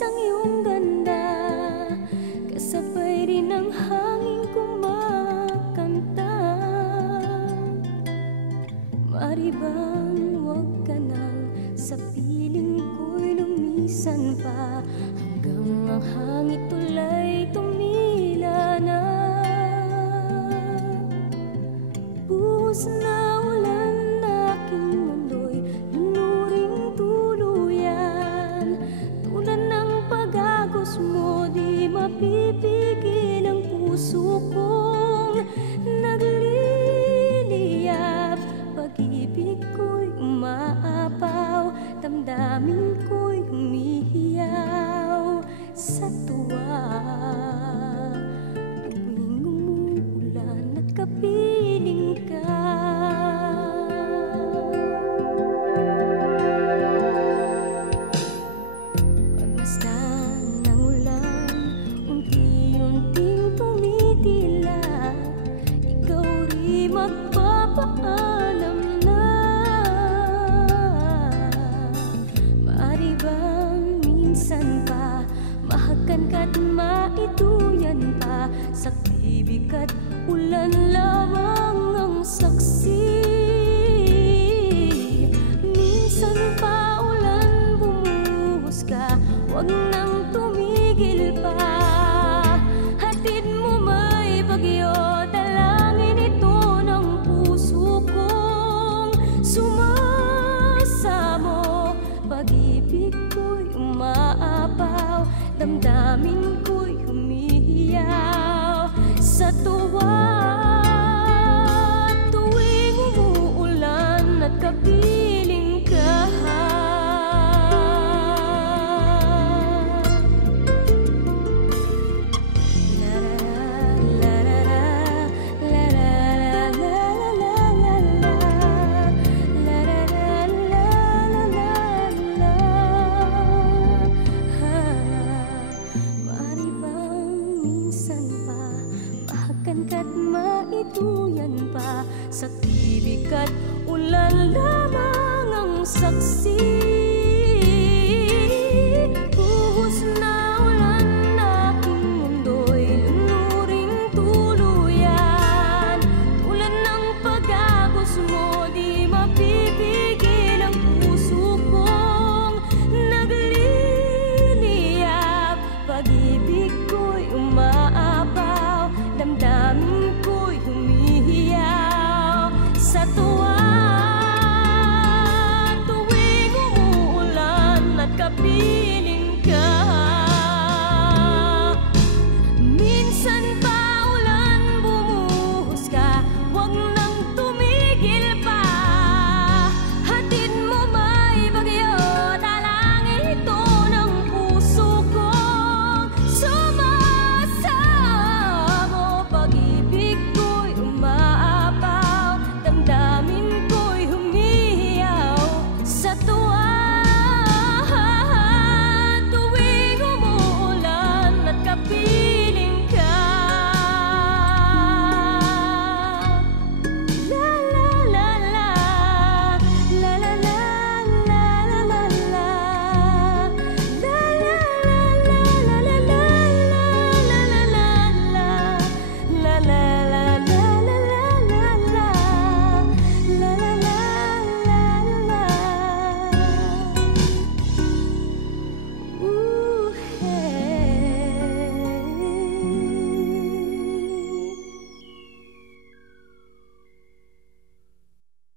ang iyong ganda, kasabay rin ang hangin kumakanta. Mari bang huwag ka nang sa piling ko'y lumisan pa, hanggang ang hangin tulay tumila na. Buhos na ulan na aking mundo'y lunuring tuluyan, tulad ng pag-agos mo di mapipigil ang puso kong nagliliyab. Pag-ibig ko'y umaapaw, damdamin ko'y humihiyaw sa tuwa. Tuwing umuulan at kapiling ka, pagmasdan ng ulan, unti-unting tumitila, ikaw rin magpapaalam na. Maaari bang minsan pa mahagan ka't maituyan pa, sa tibig at ulan lamang ang saksi. Minsan pa ulan bumuhos ka, huwag nang tumigil pa. Hatid mo may bagyo, dalangin ito ng puso kong sumasamo. Pag-ibig ko'y umaapaw, damdamin